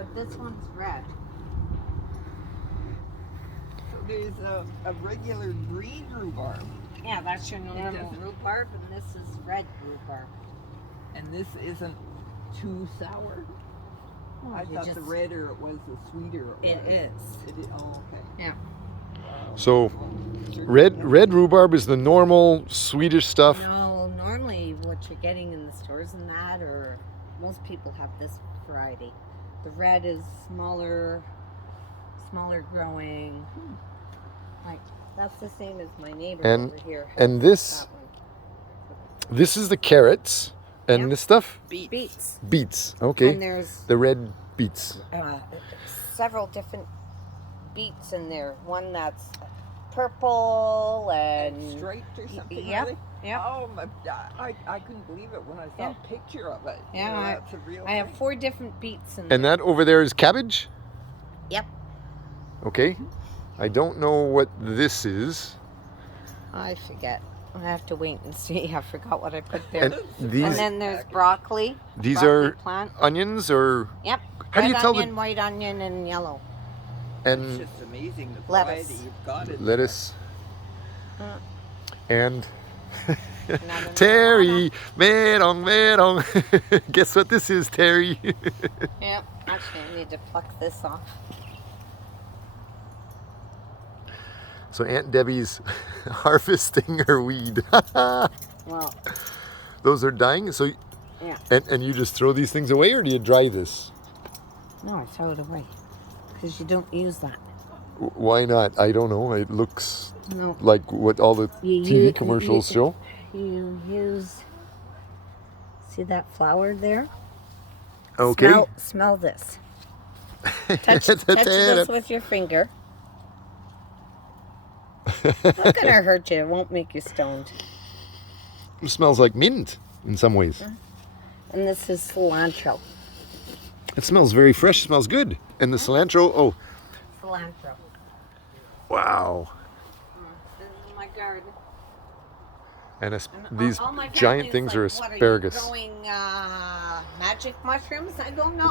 but this one's red. So there's a regular green rhubarb. Yeah, that's your normal rhubarb, and this is red rhubarb. And this isn't too sour? Oh, I thought the redder it was, the sweeter it was. It is. Oh, okay. Yeah. So, red rhubarb is the normal Swedish stuff. No, normally what you're getting in the stores and that, or most people have this variety. The red is smaller growing. Like that's the same as my neighbor over here. And this is the carrots, and this stuff. Beets. Beets. Okay. And there's the red beets. several different beets in there. One that's purple and striped or something. Yeah. Really? Yeah. Oh my! I couldn't believe it when I saw a picture of it. Yeah. You know, that's a real I have thing. 4 different beets in And there. that over there is cabbage? Yep. Okay. I don't know what this is. I forget. I have to wait and see. I forgot what I put there. And these And then there's broccoli. these broccoli are plant. onions or Yep. how do you Red tell onion, white onion, and yellow. It's and just amazing the Lettuce. variety you've got in lettuce and Another Terry, merong. Guess what this is, Terry? Yep. Actually, I need to pluck this off. So Aunt Debbie's harvesting her weed. Well, Those are dying. So yeah. and you just throw these things away, or do you dry this? No, I throw it away because you don't use that. Why not? I don't know. It looks No. like what all the TV commercials show. You use. See that flower there? Okay. Smell this. Touch this with your finger. Not gonna hurt you. It won't make you stoned. It smells like mint in some ways. And this is cilantro. It smells very fresh. Smells good. And the cilantro. Oh, Cilantro. wow. This is my garden. And And these all my giant family's things are like, asparagus. What, are you growing magic mushrooms? I don't know.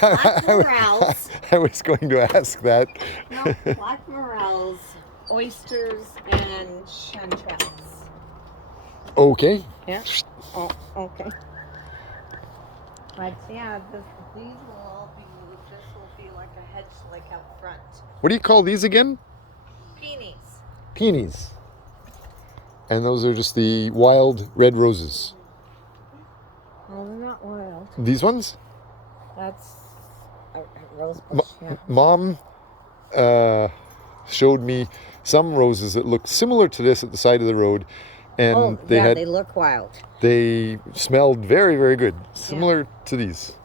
Black morels. I was going to ask that. No, black morels, oysters, and chanterelles. Okay. Yeah. Oh, okay. But yeah, these will all be moved. This will be like a hedge, like out front. What do you call these again? Peonies. Peonies. And those are just the wild red roses. Well, they're not wild. These ones? That's a rose bush. Yeah. Mom showed me some roses that looked similar to this at the side of the road, and they look wild. they smelled very, very good, similar to these.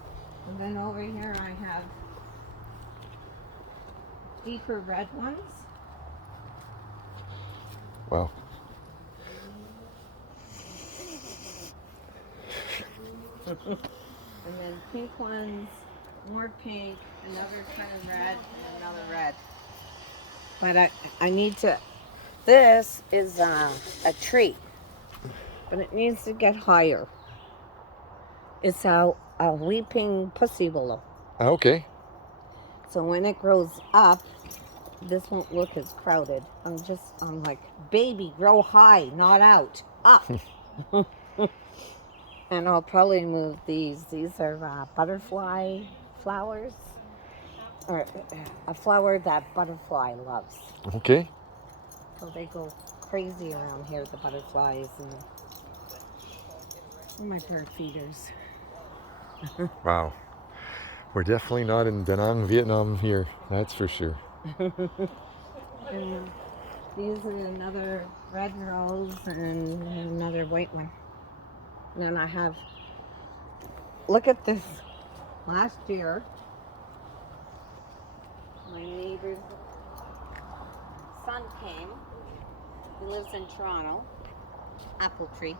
And then over here I have deeper red ones. Wow. And then pink ones, more pink, another kind of red, and another red. But I need to, this is a tree, but it needs to get higher. It's a weeping pussy willow. Okay. So when it grows up, this won't look as crowded. I'm like, baby, grow high, not out, up. And I'll probably move these. These are butterfly flowers, or a flower that butterfly loves. Okay. So they go crazy around here, the butterflies and my bird feeders. Wow. We're definitely not in Danang, Vietnam here. That's for sure. And these are another red rose and another white one. And then I have, look at this. Last year, my neighbor's son came. He lives in Toronto. Apple tree.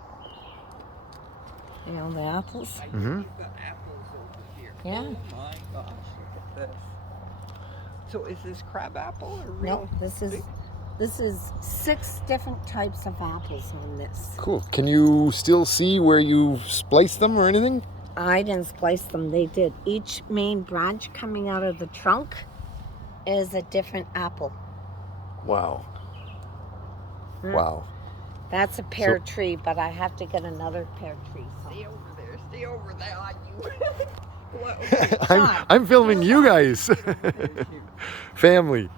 You know the apples? Mm-hmm. You've got apples over here. Yeah. Oh my gosh, look at this. So is this crab apple or real? No, this is 6 different types of apples on this. Cool. Can you still see where you spliced them or anything? I didn't splice them. They did. Each main branch coming out of the trunk is a different apple. Wow. Wow. That's a pear tree, but I have to get another pear tree. So. Stay over there. Stay over there, you. I'm filming you guys. Family.